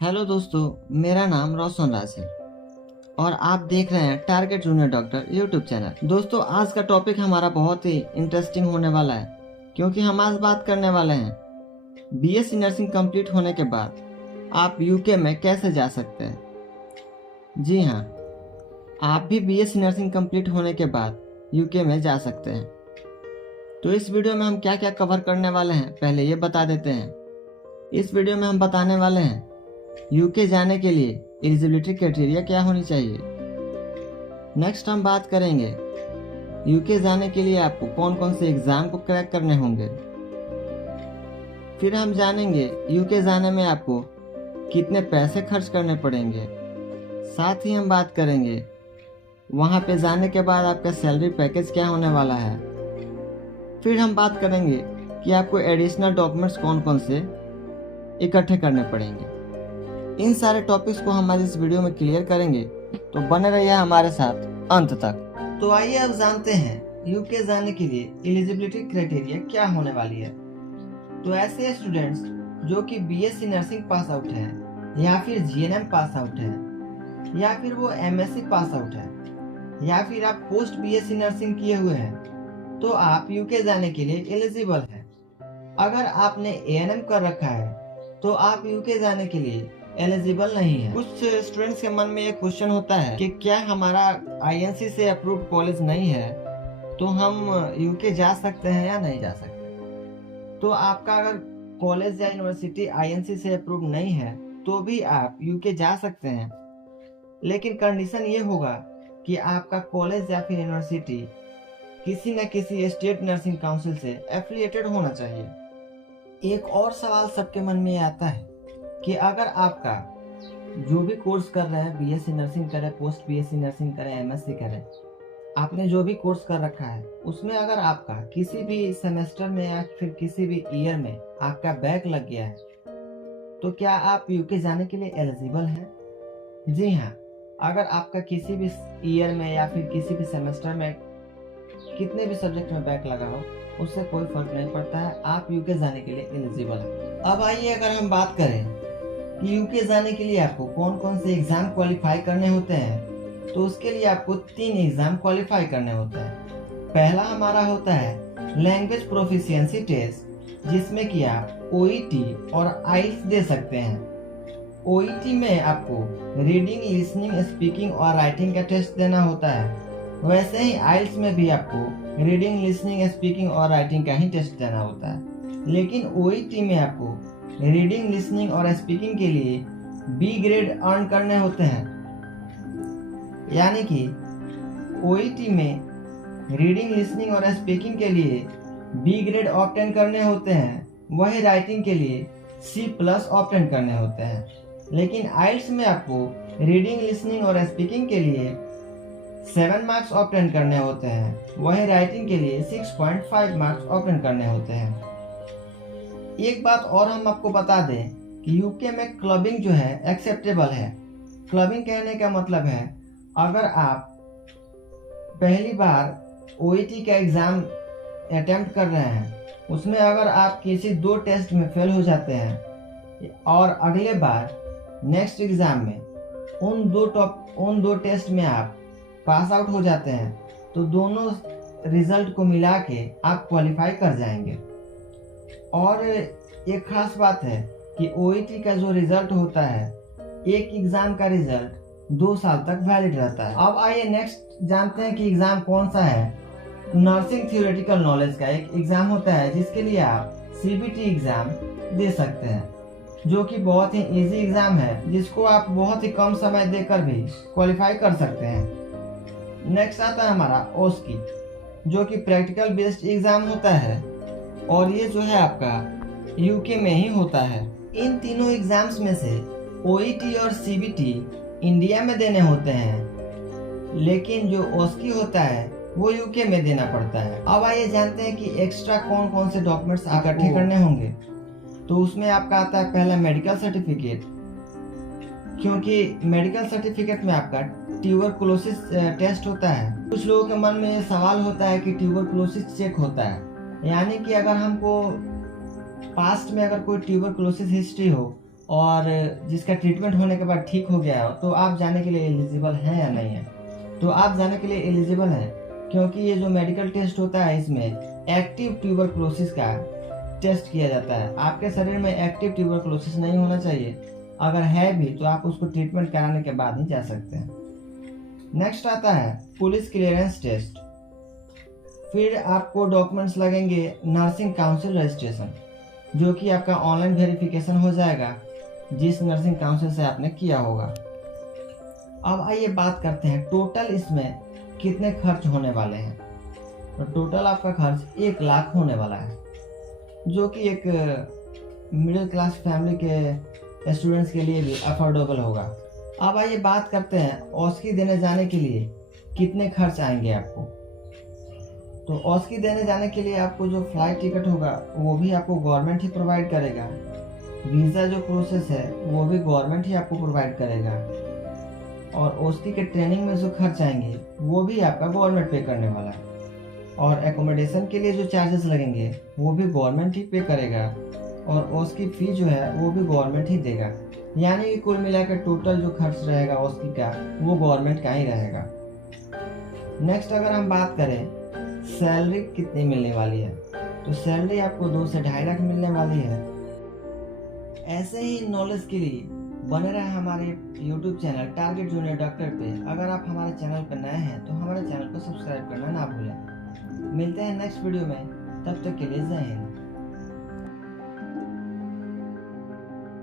Hello दोस्तों, मेरा नाम रोशन राज है और आप देख रहे हैं target junior doctor YouTube channel. दोस्तों, आज का टॉपिक हमारा बहुत ही इंटरेस्टिंग होने वाला है क्योंकि हम आज बात करने वाले हैं बीएससी नर्सिंग कंप्लीट होने के बाद आप यूके में कैसे जा सकते हैं। जी हाँ, आप भी बीएससी नर्सिंग कंप्लीट होने के बाद यूके में जा सकते हैं। तो इस वीडियो में हम क्या क्या कवर करने वाले हैं पहले ये बता देते हैं। इस वीडियो में हम बताने वाले हैं यूके जाने के लिए एलिजिबिलिटी क्राइटेरिया क्या होनी चाहिए। नेक्स्ट हम बात करेंगे यूके जाने के लिए आपको कौन कौन से एग्जाम को क्रैक करने होंगे। फिर हम जानेंगे यूके जाने में आपको कितने पैसे खर्च करने पड़ेंगे। साथ ही हम बात करेंगे वहाँ पे जाने के बाद आपका सैलरी पैकेज क्या होने वाला है। फिर हम बात करेंगे कि आपको एडिशनल डॉक्यूमेंट्स कौन कौन से इकट्ठे करने पड़ेंगे। इन सारे टॉपिक्स को हम आज इस वीडियो में क्लियर करेंगे, तो बने रहिए हमारे साथ अंत तक। तो आइए अब जानते हैं यूके जाने के लिए एलिजिबिलिटी क्राइटेरिया क्या होने वाली है। तो ऐसे स्टूडेंट्स जो कि बीएससी नर्सिंग पास आउट है या फिर जीएनएम पास आउट है या फिर वो एमएससी पास आउट है या फिर आप पोस्ट बीएससी नर्सिंग किए हुए हैं, तो आप यूके जाने के लिए एलिजिबल हैं। अगर आपने एएनएम कर रखा है तो आप यूके जाने के लिए एलिजिबल नहीं है। कुछ स्टूडेंट्स के मन में एक क्वेश्चन होता है कि क्या हमारा आईएनसी से अप्रूव्ड कॉलेज नहीं है तो हम यूके जा सकते हैं या नहीं जा सकते। तो आपका अगर कॉलेज या यूनिवर्सिटी आईएनसी से अप्रूव्ड नहीं है तो भी आप यूके जा सकते हैं, लेकिन कंडीशन ये होगा कि आपका कॉलेज या फिर यूनिवर्सिटी किसी न किसी स्टेट नर्सिंग काउंसिल से एफिलिएटेड होना चाहिए। एक और सवाल सबके मन में आता है कि अगर आपका जो भी कोर्स कर रहे हैं, बीएससी नर्सिंग करें, पोस्ट बीएससी नर्सिंग करें, एमएससी करें, आपने जो भी कोर्स कर रखा है उसमें अगर आपका किसी भी सेमेस्टर में या फिर किसी भी ईयर में आपका बैक लग गया है तो क्या आप यूके जाने के लिए एलिजिबल हैं? जी हाँ, अगर आपका किसी भी ईयर में या फिर किसी भी सेमेस्टर में कितने भी सब्जेक्ट में बैक लगा हो उससे कोई फर्क नहीं पड़ता है, आप यूके जाने के लिए एलिजिबल हैं। अब आइए अगर हम बात करें कि यूके जाने के लिए आपको कौन कौन से एग्जाम क्वालिफाई करने होते हैं, तो उसके लिए आपको 3 एग्जाम क्वालिफाई करने होते हैं। पहला हमारा होता है लैंग्वेज प्रोफिशिएंसी टेस्ट, जिसमें कि आप ओईटी और आइल्स दे सकते हैं। ओईटी में आपको रीडिंग, लिसनिंग, स्पीकिंग और राइटिंग का टेस्ट देना होता है। वैसे ही आइल्स में भी आपको रीडिंग, लिसनिंग, स्पीकिंग और राइटिंग का ही टेस्ट देना होता है, लेकिन ओईटी में आपको रीडिंग, लिसनिंग और स्पीकिंग के लिए बी ग्रेड अर्न करने होते हैं। यानी कि ओईटी में रीडिंग, लिसनिंग और स्पीकिंग के लिए बी ग्रेड ऑब्टेन करने होते हैं, वही राइटिंग के लिए सी प्लस ऑब्टेन करने होते हैं। लेकिन आइल्स में आपको रीडिंग, लिसनिंग और स्पीकिंग के लिए 7 मार्क्स ऑब्टेन करने होते हैं, वही राइटिंग के लिए 6.5 मार्क्स ऑब्टेन करने होते हैं। एक बात और हम आपको बता दें कि यूके में क्लबिंग जो है एक्सेप्टेबल है। क्लबिंग कहने का मतलब है अगर आप पहली बार ओईटी का एग्जाम अटेम्प्ट कर रहे हैं, उसमें अगर आप किसी 2 टेस्ट में फेल हो जाते हैं और अगले बार नेक्स्ट एग्जाम में उन दो टेस्ट में आप पास आउट हो जाते हैं, तो दोनों रिजल्ट को मिला के आप क्वालिफाई कर जाएंगे। और एक खास बात है कि ओईटी का जो रिजल्ट होता है, एक एग्जाम का रिजल्ट 2 साल तक वैलिड रहता है। अब आइए नेक्स्ट जानते हैं कि एग्जाम कौन सा है। नर्सिंग थ्योरेटिकल नॉलेज का एक एग्जाम होता है जिसके लिए आप सीबीटी एग्जाम दे सकते हैं, जो कि बहुत ही इजी एग्जाम है जिसको आप बहुत ही कम समय देकर भी क्वालिफाई कर सकते हैं। नेक्स्ट आता है हमारा ओस्की, जो कि प्रैक्टिकल बेस्ड एग्जाम होता है और ये जो है आपका यूके में ही होता है। इन तीनों एग्जाम्स में से ओईटी और सीबीटी इंडिया में देने होते हैं, लेकिन जो ओस्की होता है वो यूके में देना पड़ता है। अब आइए जानते हैं कि एक्स्ट्रा कौन कौन से डॉक्यूमेंट्स इकट्ठे करने होंगे। तो उसमें आपका आता है पहला मेडिकल सर्टिफिकेट, क्योंकि मेडिकल सर्टिफिकेट में आपका ट्यूबरकुलोसिस टेस्ट होता है। कुछ लोगों के मन में ये सवाल होता है कि ट्यूबरकुलोसिस चेक होता है, यानी कि अगर हमको पास्ट में अगर कोई ट्यूबरकुलोसिस हिस्ट्री हो और जिसका ट्रीटमेंट होने के बाद ठीक हो गया हो, तो आप जाने के लिए एलिजिबल हैं या नहीं है? तो आप जाने के लिए एलिजिबल हैं, क्योंकि ये जो मेडिकल टेस्ट होता है इसमें एक्टिव ट्यूबरक्लोसिस का टेस्ट किया जाता है। आपके शरीर में एक्टिव ट्यूबरक्लोसिस नहीं होना चाहिए, अगर है भी तो आप उसको ट्रीटमेंट कराने के बाद ही जा सकते हैं। नेक्स्ट आता है पुलिस क्लियरेंस टेस्ट। फिर आपको डॉक्यूमेंट्स लगेंगे नर्सिंग काउंसिल रजिस्ट्रेशन, जो कि आपका ऑनलाइन वेरिफिकेशन हो जाएगा जिस नर्सिंग काउंसिल से आपने किया होगा। अब आइए बात करते हैं टोटल इसमें कितने खर्च होने वाले हैं। तो टोटल आपका खर्च 1 लाख होने वाला है, जो कि एक मिडिल क्लास फैमिली के स्टूडेंट्स के लिए भी अफोर्डेबल होगा। अब आइए बात करते हैं औसकी देने जाने के लिए कितने खर्च आएंगे आपको। तो औसकी देने जाने के लिए आपको जो फ्लाइट टिकट होगा वो भी आपको गवर्नमेंट ही प्रोवाइड करेगा। वीज़ा जो प्रोसेस है वो भी गवर्नमेंट ही आपको प्रोवाइड करेगा। और औसकी के ट्रेनिंग में जो खर्च आएंगे वो भी आपका गवर्नमेंट पे करने वाला है। और एकोमोडेशन के लिए जो चार्जेस लगेंगे वो भी गवर्नमेंट ही पे करेगा। और उसकी फी जो है वो भी गवर्नमेंट ही देगा। यानी कि कुल मिलाकर टोटल जो खर्च रहेगा उसकी का वो गवर्नमेंट का ही रहेगा। नेक्स्ट अगर हम बात करें सैलरी कितनी मिलने वाली है, तो सैलरी आपको 2 से 2.5 लाख मिलने वाली है। ऐसे ही नॉलेज के लिए बने रहे हमारे YouTube channel target junior doctor पे। अगर आप हमारे चैनल पर नए हैं तो हमारे चैनल को सब्सक्राइब करना ना भूलें। मिलते हैं नेक्स्ट वीडियो में, तब तक के लिए जय हिंद।